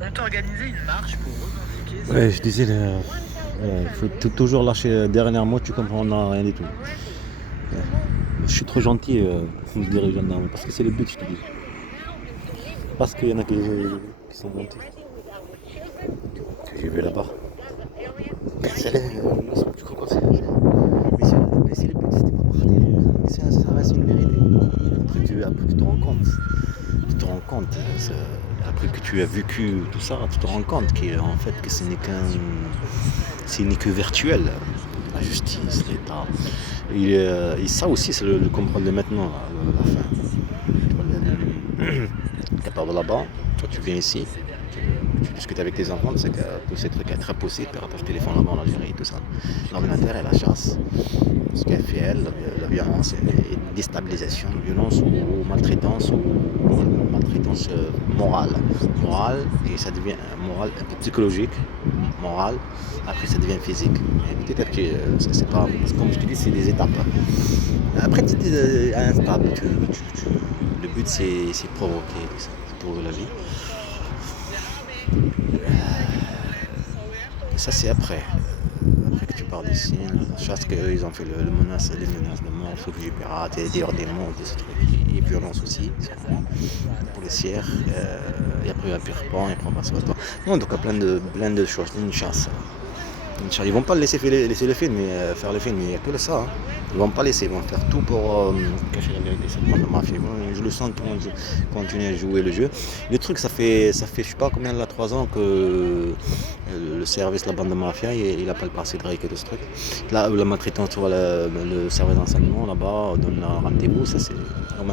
On t'a organisé une marche pour revendiquer ce Ouais, je disais, il faut toujours lâcher le dernier mot, tu comprends rien du tout. Je suis trop gentil, me dire les gendarmes, parce que c'est le but, je te dis. Parce qu'il y en a qui sont gentils, que j'ai vu là-bas. Tu crois quoi, mais c'est le but, c'était pas partir. Mais ça reste une vérité. Après, tu te rends compte. Tu te rends compte, après que tu as vécu tout ça, tu te rends compte qu'en fait que ce n'est que virtuel. La justice, l'État. Et ça aussi, c'est le comprendre de maintenant, la fin. Tu pars de là-bas, toi tu viens ici, tu discutes avec tes enfants, tu sais que tous ces trucs être possible, tu rattaches le téléphone là-bas en Algérie, tout ça. L'ordinateur et la chasse. Ce qu'elle fait, elle, la violence et déstabilisation, violence ou maltraitance ou maltraitance morale. Morale, et ça devient morale, un peu psychologique, morale, après ça devient physique. Et petit à petit, c'est pas. Parce que comme je te dis, c'est des étapes. Après, tu es instable, le but c'est provoquer, c'est pour la vie. Et ça c'est après. Après que tu pars d'ici, la chasse qu'eux ils ont fait les menaces de mort, sauf que j'ai pirates, et des mots, des trucs, et violence aussi, policière, et après il y a pire pont, et après on passe au toi. Non, donc il y a plein de choses, une chasse. Ils vont pas le laisser le film, mais faire le film, mais il n'y a que ça. Hein. Ils vont pas laisser, ils vont faire tout pour cacher la vérité. Cette bande de mafia, je le sens pour continuer à jouer le jeu. Le truc, ça fait je sais pas combien de 3 ans que le service, la bande de mafia, il a pas le passé de Drake et de ce truc. Là, la maltraitance, tu vois, le service d'enseignement là-bas, donne un rendez-vous, ça c'est en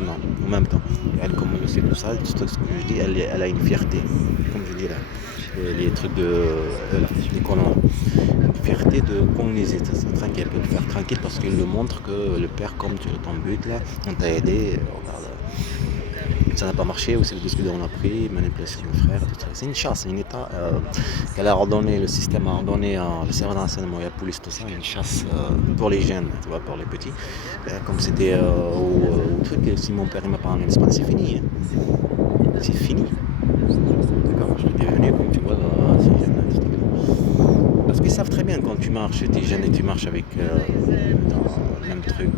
même temps. Et elle, comme elle sait tout ça, tout ce que je dis, elle a une fierté, comme je dis là. Les trucs des colons. Fierté de coloniser, ça c'est tranquille, elle peut le faire tranquille parce qu'il le montre que le père, comme tu ton but là, on t'a aidé, regarde, ça n'a pas marché, aussi le disque on a pris, manipulation de frère, tout ça. C'est une chasse, c'est une état qu'elle a ordonné, le système a ordonné, le service d'enseignement et la police, tout ça, une chasse pour les jeunes, tu vois, pour les petits. Comme c'était au truc, si mon père il m'a pas en Espagne, c'est fini. Hein. C'est fini. D'accord, je suis devenu comme tu vois, c'est jeune, parce qu'ils savent très bien quand tu marches, tu es jeune et tu marches avec dans le même truc,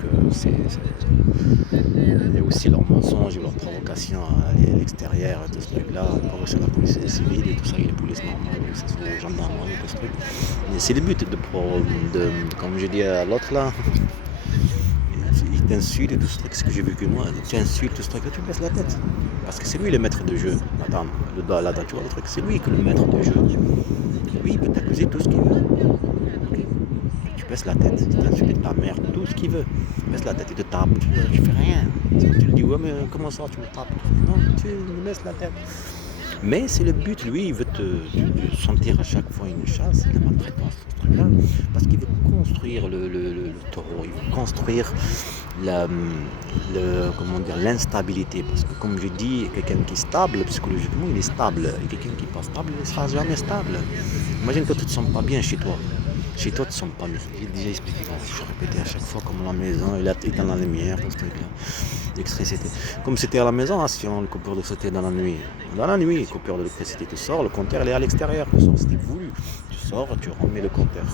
il y a aussi leurs mensonges et leurs provocations à l'extérieur, tout ce truc-là, provocation de la police civile et tout ça, et les polices normales, que ce soit aux gendarmeries, tout ce truc. Mais c'est le but comme je dis à l'autre là, il t'insulte et tout ce truc, ce que j'ai vu que moi, tu insultes tout ce truc-là, tu baisses la tête. Parce que c'est lui le maître de jeu, madame, là, tu vois le truc, c'est lui que le maître de jeu. Oui, il peut t'accuser tout ce qu'il veut. Okay. Tu baisses la tête, il t'insulte ta mère, tout ce qu'il veut. Tu baisses la tête, il te tape, tu fais rien. Tu lui dis, ouais, mais comment ça, tu me tapes? Non, tu me baisses la tête. Mais c'est le but, lui, il veut te sentir à chaque fois une chasse, la maltraitance, ce truc-là, parce qu'il veut construire le taureau, il veut construire comment dire, l'instabilité. Parce que comme je dis, quelqu'un qui est stable, psychologiquement, il est stable. Et quelqu'un qui n'est pas stable, il ne sera jamais stable. Imagine que tu ne te sens pas bien chez toi. Chez toi, tu ne te sens pas bien. J'ai déjà expliqué, je répétais à chaque fois, comme la maison, il est dans la lumière, tout ce truc-là. L'électricité. Comme c'était à la maison, hein, si on le coupure d'électricité dans la nuit. Dans la nuit, coupure d'électricité, tu sors, le compteur il est à l'extérieur, tu sors, c'était voulu. Tu sors, tu remets le compteur.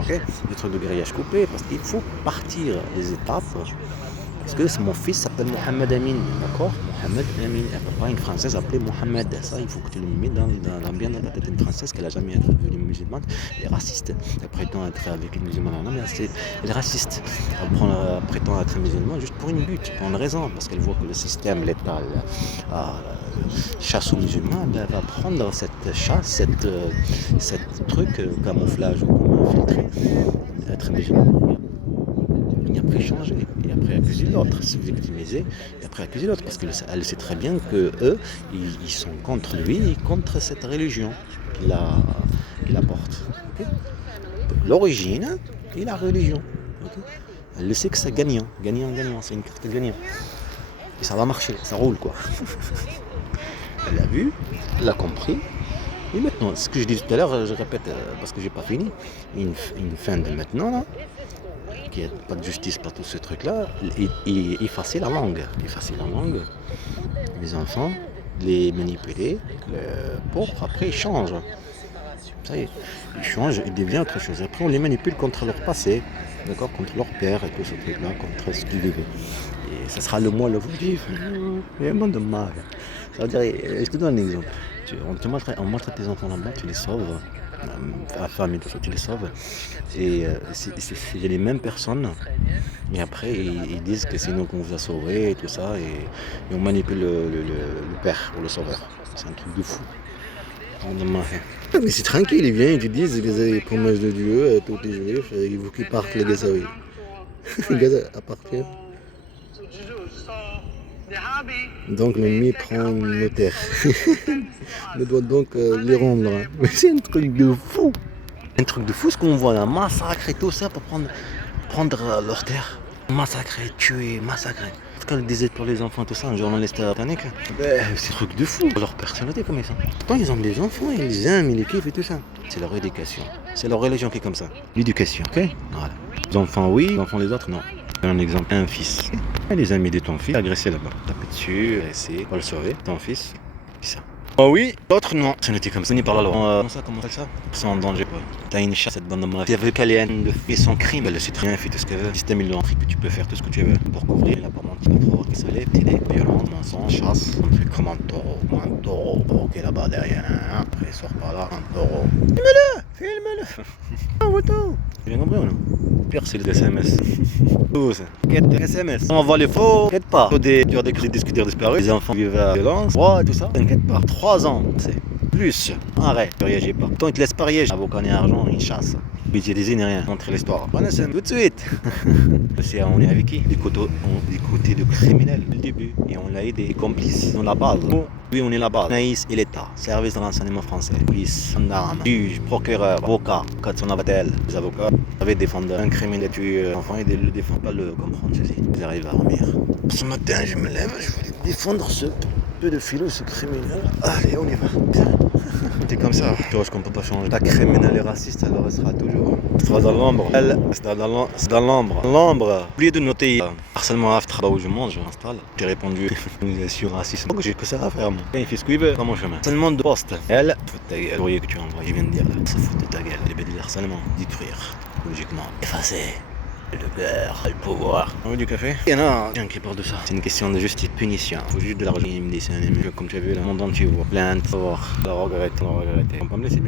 Ok, le truc de grillage coupé, parce qu'il faut partir des étapes. Parce que mon fils s'appelle Mohamed Amin, d'accord? Mohamed Amin, elle ne peut pas une française appelée Mohamed. Ça, il faut que tu le mettes bien dans ta tête. Une française qui n'a jamais été devenue musulmane, elle est raciste. Elle prétend être avec les musulmans. Non, mais elle est raciste. Elle prétend être musulmane juste pour une but, pour une raison. Parce qu'elle voit que le système, l'État, chasse aux musulmans, ben, elle va prendre cette chasse, cette truc, camouflage ou comment infiltrer, être musulman. Et après changer, et après accuser l'autre, se victimiser, et après accuser l'autre, parce qu'elle sait très bien que eux, ils sont contre lui et contre cette religion qu'il apporte. Okay. L'origine et la religion. Okay. Elle sait que c'est gagnant, c'est une carte gagnant. Et ça va marcher, ça roule quoi. Elle l'a vu, elle l'a compris. Et maintenant, ce que je dis tout à l'heure, je répète parce que j'ai pas fini. Une fin de maintenant là. Qu'il n'y ait pas de justice, pas tout ce truc-là, et effacer la langue. Effacer la langue, les enfants, les manipuler pour après ils changent. Ça y est, ils changent, ils deviennent autre chose. Après on les manipule contre leur passé, d'accord, contre leur père et tout ce truc-là, contre ce qu'ils vivaient. Et ça sera le moi l'objectif. Il y a un monde de mal. Ça veut dire, je te donne un exemple. On montre tes enfants là-bas, tu les sauves. La femme et tout ça, tu les sauves. Et c'est les mêmes personnes. Et après, ils disent que c'est nous qu'on vous a sauvés et tout ça. Et on manipule le père ou le sauveur. C'est un truc de fou. Mais c'est tranquille, ils viennent, ils te disent les promesses de Dieu, tous les juifs, il faut qu'ils partent les Gazaouis. Les Gaza appartiennent. Donc l'ennemi prend nos terres. On doit donc les rendre. Mais c'est un truc de fou. Un truc de fou ce qu'on voit là, massacrer tout ça pour prendre leurs terres. Massacrer, tuer, massacrer. Quand ils disaient pour les enfants tout ça, un journaliste britannique, c'est un truc de fou. Leur personnalité comme ça. Pourtant ils ont les enfants, ils les aiment, ils les kiffent et tout ça. C'est leur éducation. C'est leur religion qui est comme ça. L'éducation, ok? Voilà. Les enfants oui, les enfants les autres non. Un exemple, un fils. Les amis de ton fils, agressé là-bas. Taper dessus, agresser, pour le sauver. Ton fils, c'est ça. Oh oui, l'autre non. Ça n'était comme ça, ni par la loi. Comment ça Ils sont en danger. T'as une chasse cette bande de malades. Il y avait qu'elle de fait son crime. Elle sait très bien, elle fait tout ce qu'elle veut. Le système, ils l'ont appris que tu peux faire tout ce que tu veux. Pour couvrir, il a pas menti, pour provoquer ça, les petits violence, mensonge, chasse. On fait comme un taureau. Provoquer là-bas derrière. Après, il sort par là, un taureau. Filme-le. En photo. J'ai compris ou non? Pire, c'est les SMS. Tout ça. Quête SMS. On envoie les faux. T'inquiète pas. Tu as des discuteurs disparus. Les enfants vivent à la violence. Ouais, tout ça. T'inquiète pas. 3 ans, c'est plus. Arrête. Ne réagis pas. Tant ils te laissent pas réagir. Avocat ni argent, ils chassent. Budgétisé ni rien. Montrer l'histoire. On essaie tout de suite. On est avec qui? Des côtés de criminels. Dès le début. Et on l'a aidé. Des complices. On la base. Oui, on est la base. Naïs et l'État. Service de renseignement français. Police, gendarme, juge, procureur, avocat, son avatel. Les avocats avaient défendre un criminel tué enfant et ne le défend pas le comprendre ceci. Ils arrivent à dormir. Ce matin, je me lève, je vais défendre ce peu de philo, ce criminel. Allez, on y va. C'est comme ça. Tu vois, qu'on peut pas changer. La criminelle est raciste, elle le restera toujours. Elle sera dans l'ombre. Elle, c'est dans l'ombre. L'ombre. Oubliez de noter harcèlement after. Là où je mange, je m'installe. J'ai répondu organisation raciste. Donc j'ai que ça à faire, moi. Il fait ce qu'il veut dans mon chemin. Harcèlement de poste. Elle, fout ta gueule. Le courrier que tu envoies, je viens de dire là. Ça fout de ta gueule. Les bêtes de harcèlement. Détruire. Logiquement. Effacer. Le beurre, le pouvoir. On veut du café? Il y en a un qui parle de ça. C'est une question de justice, punition. Faut juste de l'argent. Il me dit c'est un ému. Comme tu as vu, le monde entier voit plainte, voir, la regretter. On va pas me laisser bien.